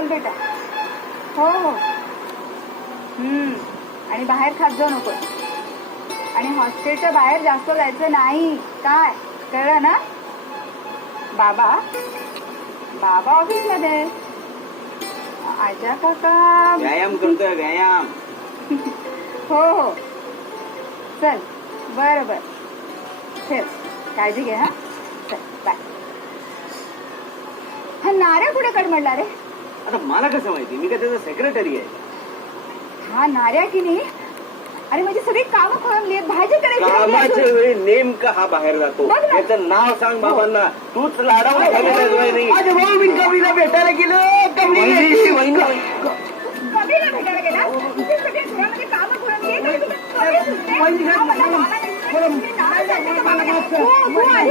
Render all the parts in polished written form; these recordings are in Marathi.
बोल बेटा. हो हो. आणि बाहेर खात जाऊ नको. आणि हॉस्टेलच्या बाहेर जास्त जायचं नाही. काय कळलं ना? बाबा बाबा ऑफिस मध्ये. आजा काका व्यायाम करतोय व्यायाम. हो हो. चल बरं बरं. ठेव. काळजी घे. हा चल बाय. हा नाऱ्या कुठे कडमडला रे? आता मला कसं माहिती? मी काय त्याचा सेक्रेटरी आहे? हा नाऱ्या की नाही? अरे माझी सगळी कामं खोळंबली आहेत. भाजी कामाच्या करायची. वेळी नेमका हा बाहेर जातो. बघ ना. त्याचं नाव सांग बाबांना. तूच लाडावून नाही. अरे भाऊ मी कबीला भेटायला गेलो. कबीला भेटायला गेला? तुझी सगळी घरामध्ये कामं खोळंबली आहेत. आणि तुम्ही कबीला सुटले? अहो, मला बाबा नाही.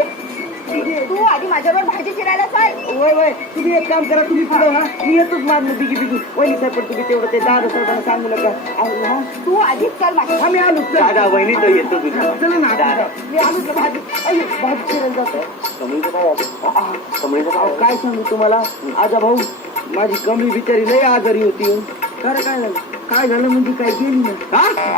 तू आधी माझ्यावर भाजी चिरायला चाल. वय वय तुम्ही एक काम करा. तुम्ही पुढं हा. मी येतोच मारलं बिगी बिगी. वहिनी साहेब पण तुम्ही तेवढं ते दादा साहेबांना सांगू नका. हा तू आधीच चल माझ्या. आम्ही आलो. दादा वहिनी तर येतो तुझ्या. चला ना दादा. मी आलो तर भाजी भाजी चिरायला जातो. कमळीचं काय? कमळीचं अहो, काय? काय सांगू तुम्हाला आजा भाऊ माझी कमी बिचारी लय आजारी होती. खरं काय झालं? काय झालं म्हणजे काय गेली ना.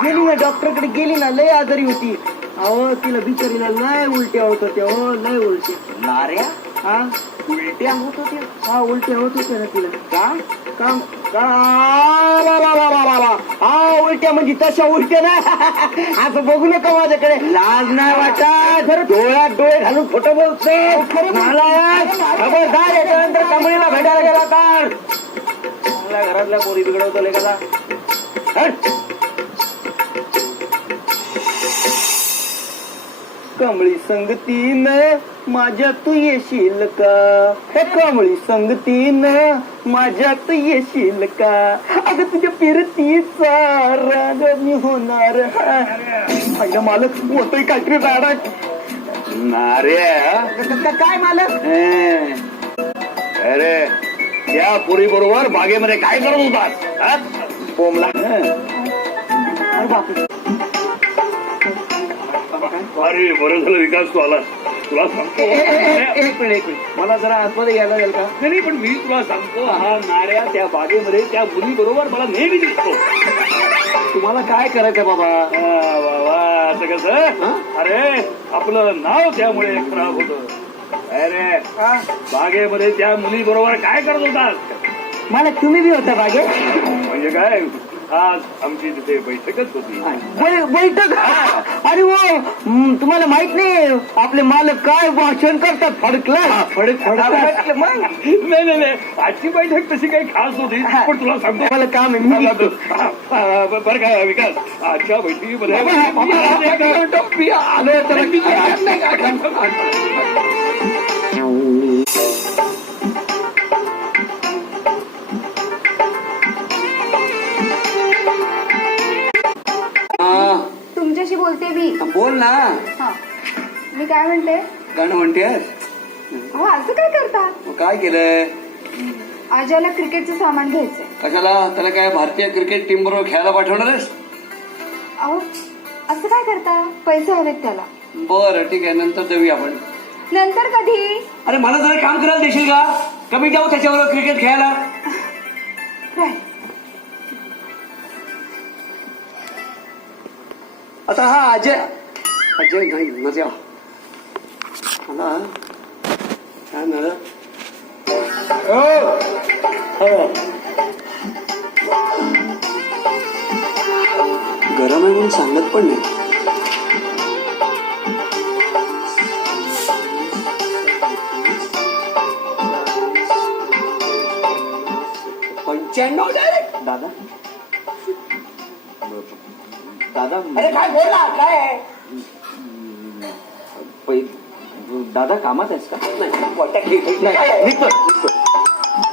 गेली ना डॉक्टरकडे गेली ना. लय आजारी होती. अहो तिला बिचारीला लय उलट्या होत होत्या. हो लय उलट्या. नाऱ्या हा उलट्या होत होत्या. हा उलट्या होत होत्या ना तिला. का? काम हा उलट्या म्हणजे तशा उलट्या ना. असं बघू नका माझ्याकडे. लाज नाही वाटत? डोळ्यात डोळे घालून खोटं बोलतो. खबरदार याच्यानंतर कमळीला भेटायला गेला तर चांगल्या घरातल्या पोरी बिघडवतो लेखाचा. कमळी संगतीन माझ्या तू येशील का. हे कमळी संगतीन माझ्या तू येशील का. अगं तुझ्या फिरतीचा राग मी होणार. पहिला मालक होतोय काहीतरी राडा. नाऱ्या काय मालक? अरे त्या पोरी बरोबर बागेमध्ये काय करत होतास? बोमला. अरे बापरे. अरे बरं झालं विकास तू आला. तुला सांगतो एक मिनिट मला जरा आतमध्ये यायला लागेल का? नाही पण मी तुला सांगतो हा नाऱ्या त्या बागेमध्ये त्या मुली बरोबर मला नेहमी दिसतो. तुम्हाला काय करायचं बाबा? बाबा असं कसं? अरे आपलं नाव त्यामुळे खराब होतं. अरे बागेमध्ये त्या मुली बरोबर काय करत होतात? मला तुम्ही बी होता बागे? म्हणजे काय आज आमची तिथे बैठकच होती. बैठक? अरे वो तुम्हाला माहित नाही आपले मालक काय भाषण करतात? फडकला फडक मग. नाही आजची बैठक तशी काही खास होती पण तुला सांगतो मला काम आहे. बरं काय विकास आजच्या बैठकीमध्ये तुमच्याशी बोलते मी. बोल ना. हा मी काय म्हणते? गाणं म्हणतेस? अहो असं काय करता? काय केलंय? आजाला क्रिकेटचं सामान घ्यायचंय. कशाला? त्याला काय भारतीय क्रिकेट टीम बरोबर खेळायला पाठवणारच? अहो असं काय करता? पैसे हवेत त्याला. बरं ठीक आहे नंतर देऊया आपण. नंतर कधी? अरे मला जरा काम करायला देशील का? कमी जाऊ त्याच्याबरोबर क्रिकेट खेळायला. काय आता हा अजय अजय नाही मजा आला. काय झालं? गरम आहे म्हणून सांगत पण नाही. 95 डायरेक्ट. दादा दादा अरे काय बोलला काय? दादा कामात आहेस का? नाही